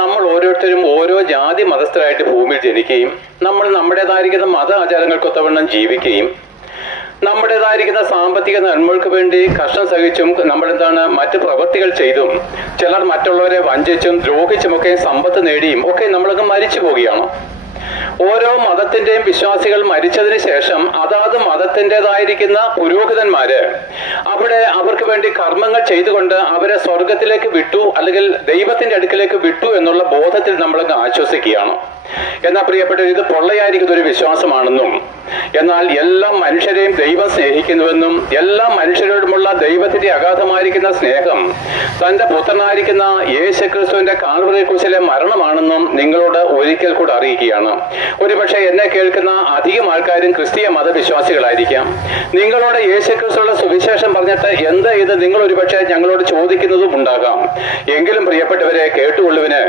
നമ്മൾ ഓരോരുത്തരും ഓരോ ജാതി മതസ്ഥരായിട്ട് ഭൂമിയിൽ ജനിക്കുകയും നമ്മൾ നമ്മുടേതായിരിക്കുന്ന മത ആചാരങ്ങൾക്കൊത്തവണ്ണം ജീവിക്കുകയും നമ്മുടേതായിരിക്കുന്ന സാമ്പത്തിക നന്മകൾക്ക് വേണ്ടി കഷ്ടം സഹിച്ചും നമ്മളെന്താണ് മറ്റ് പ്രവൃത്തികൾ ചെയ്തും ചിലർ മറ്റുള്ളവരെ വഞ്ചിച്ചും ദ്രോഹിച്ചുമൊക്കെ സമ്പത്ത് നേടിയും ഒക്കെ നമ്മളൊക്കെ മരിച്ചു പോവുകയാണ്. ഓരോ മതത്തിന്റെയും വിശ്വാസികൾ മരിച്ചതിന് ശേഷം അതാത് മതത്തിൻ്റെതായിരിക്കുന്ന പുരോഹിതന്മാര് അവിടെ അവർക്ക് വേണ്ടി കർമ്മങ്ങൾ ചെയ്തുകൊണ്ട് അവരെ സ്വർഗത്തിലേക്ക് വിട്ടു അല്ലെങ്കിൽ ദൈവത്തിന്റെ അടുക്കിലേക്ക് വിട്ടു എന്നുള്ള ബോധത്തിൽ നമ്മളങ്ങ് ആശ്വസിക്കുകയാണ്. എന്നാൽ പ്രിയപ്പെട്ട ഇത് പൊള്ളയായിരിക്കുന്ന ഒരു വിശ്വാസമാണെന്നും എന്നാൽ എല്ലാ മനുഷ്യരെയും ദൈവം സ്നേഹിക്കുന്നുവെന്നും എല്ലാ മനുഷ്യരോടുമുള്ള ദൈവത്തിന്റെ അഗാധമായിരിക്കുന്ന സ്നേഹം തന്റെ പുത്രനായിരിക്കുന്ന യേശുക്രിസ്തുവിന്റെ കാൽവറി ക്രൂശിലെ മരണമാണെന്നും നിങ്ങളോട് ഒരിക്കൽ കൂടെ അറിയിക്കുകയാണ്. ഒരുപക്ഷെ എന്നെ കേൾക്കുന്ന അധികം ആൾക്കാരും ക്രിസ്തീയ മതവിശ്വാസികളായിരിക്കാം. നിങ്ങളോട് യേശുക്രിസ്തുവിന്റെ സുവിശേഷം പറഞ്ഞിട്ട് എന്താ ഇത് നിങ്ങൾ ഒരുപക്ഷെ ഞങ്ങളോട് ചോദിക്കുന്നതും ഉണ്ടാകാം. എങ്കിലും പ്രിയപ്പെട്ടവരെ കേട്ടുകൊള്ളുവിന്